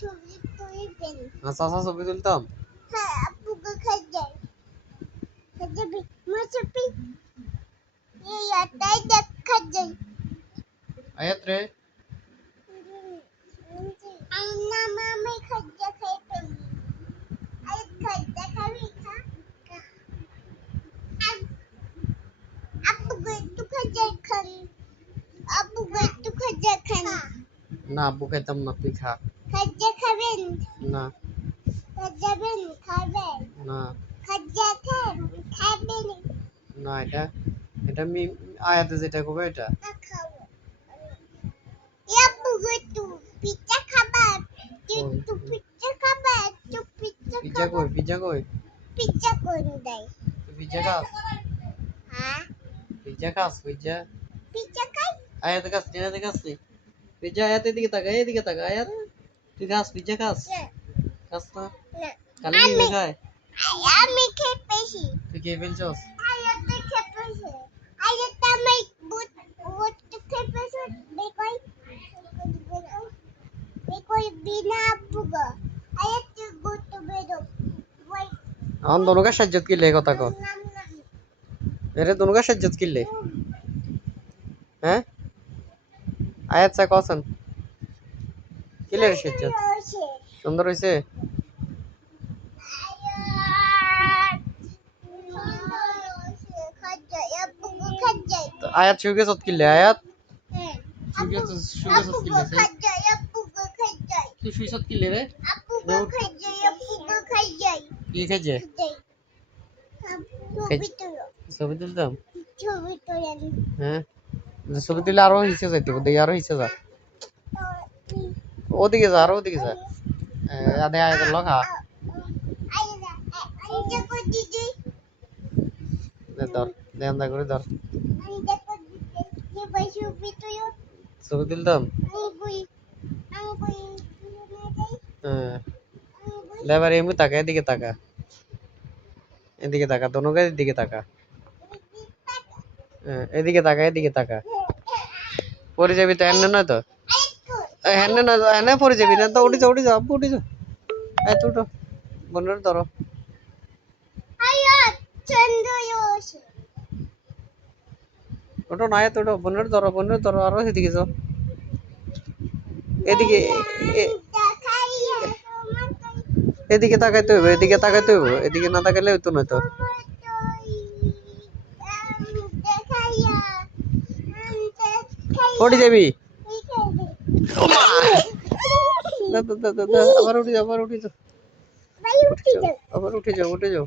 ছবি তুলবেন। চাচা ছবি তুলতাম। হ্যাঁ, আপুকে খাইজাই খাইজাবি মুসপি এই আটাই দেখা যায়। আয়াত রে আইনা মামে খাইজা খাইবেন। আই খাইজা খাবি খা আপুকে একটু খাইজা খান। আপুকে একটু খাইজা খান। না আব্বু খাইতাম না, তুই খা। খাইজা খাবেন? না খাইজাবেন খাবেন? না খাইজা খান খাবেন না, এটা এটা আয়াতে যেটা কবে এটা না খাবো। আপুকে একটু পিজ্জা খাবার একটু পিজ্জা খাবার একটু পিজ্জা পিজ্জা খাবার কই, পিজ্জা কই, পিজ্জা কোন দেয়? তুই পিজ্জা খাস? হ্যাঁ পিজ্জা খাস? পিজ্জা পিজ্জা খাই। আয়াত খাস? আয়াত খাস তুই পিজ্জা? আয়াত এদিকে তাকা, এদিকে তাকা। আয়াত তুই খাস? পিজ্জা খাস? খাস না? না কালি মিমে খায়? আমি খেপেছি। তুই খেয়ে ফেলছস? আয়াতে খেপেছে। আয়াতে আমি বুট বুট খেপেছে দেখই দেখই বিনা বুগা আয়াতে বুট বেরো ওই এখন দনুকা সাজ্জাদ কিলে কথা কর। এরে দনুকা সাজ্জাদ কিলে হ্যাঁ আয়াত চা কসন কিলে রে সাজ্জাদ সুন্দর হইছে। আয়াত শুকে সত কিলে আয়াত শুকে সত কিলে তুই শুই সত কিলে রে কি খাইছে? ছবি তুলতাম। হ্যাঁ ছবি তুলে আরো হিসে যাইতে দেখি, আরো হিসে যা, ওদিকে যা, আরো ওদিকে যা। আদে আয়াত লগা ধর, দেন্দা করে ধর, ছবি তুলতাম। হ্যাঁ লেবার এমনি তাকা, এদিকে তাকা, এদিকে তাকা, দনুকা এদিকে তাকা। হ্যাঁ এদিকে তাকা, এদিকে তাকা। পরে যাবি তো, এনে নয় তো, হেনে না, হেনে পরে যাবি না তো। উঠে যা, উঠে যা, আব্বু উঠে যা। এত উঠো, বোনের ধরো। ওঠো না, এত উঠো, বোনের ধরো, বোনের ধরো, আরো এদিকে যাও, এদিকে এদিকে তাকাইতে হইব, এদিকে তাকাইতে হইব, এদিকে না তাকাইলে হইতো না তো। পড়ে যাবি। আবার উঠে যাও, আবার উঠে যাও, আবার উঠে যাও, উঠে যাও।